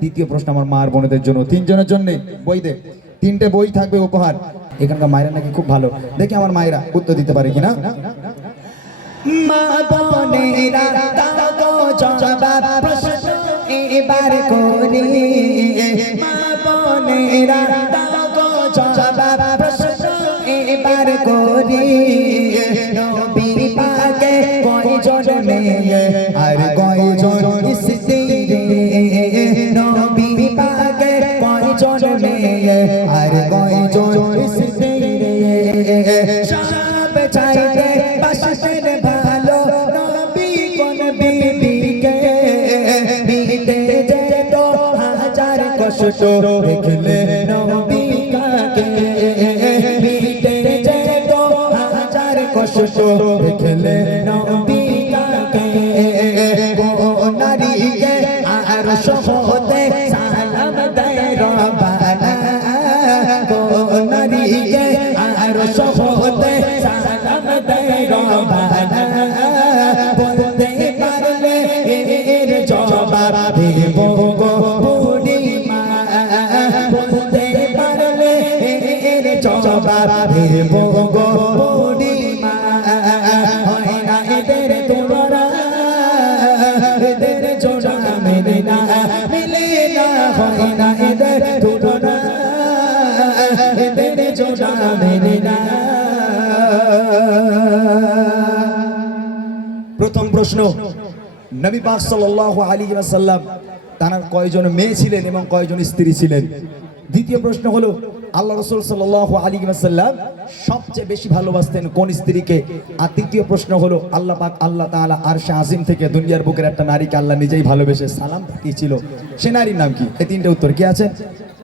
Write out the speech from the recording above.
দ্বিতীয় প্রশ্ন আমার মার বোনেদের জন্য, তিনজনের জন্য বই দে, তিনটে বই থাকবে উপহার। এখানকার মায়েরা নাকি খুব ভালো, দেখি আমার মায়েরা উত্তর দিতে পারে কিনা। মা বোনেরা দাও গো জবাব প্রশ্ন এবার করি, মা বোনেরা দাও গো জবাব প্রশ্ন এবার করি। নবী পাকে কয়জন মেয়ে আর কয়জন স্ত্রী রে, নবী পাকে কয়জন মেয়ে আর কয়জন স্ত্রী রে। সব চাইতে বাসতেন ভালো নবী কোন বিবিকে, মিটে যেত হাজার কষ্ট দেখলে নবী কাকে, মিটে যেত হাজার কষ্ট দেখলে নবী কাকে। ও নারীকে আর সহতে সালাম দেয় রব্বানা, ও নারীকে আর সহতে সালাম দেয় রব্বানা। বলতে পারলে এর জবাব দেব গো বুড়িমা, বলতে পারলে এর জবাব দেব গো বুড়িমা। হয় না এদের তুলনা, এদের জোড়া মেলে না, মেলে না, হয় না এদের তুলনা, এদের জোড়া মেলে না। প্রথম প্রশ্ন, নবী পাক সাল্লাল্লাহু আলাইহি ওয়াসাল্লাম তার কয়জন মেয়ে ছিলেন এবং কয়জন স্ত্রী ছিলেন। দ্বিতীয় প্রশ্ন হলো আল্লাহ রাসূল সাল্লাল্লাহু আলাইহি ওয়াসাল্লাম সবচেয়ে বেশি ভালোবাসতেন কোন স্ত্রীকে। আর তৃতীয় প্রশ্ন হলো আল্লাহ পাক আল্লাহ তাআলা আরশে আজিম থেকে দুনিয়ার বুকের একটা নারীকে আল্লাহ নিজেই ভালোবেসে সালাম পাঠিয়েছিল, সে নারীর নাম কি? এই তিনটে উত্তর কি আছে?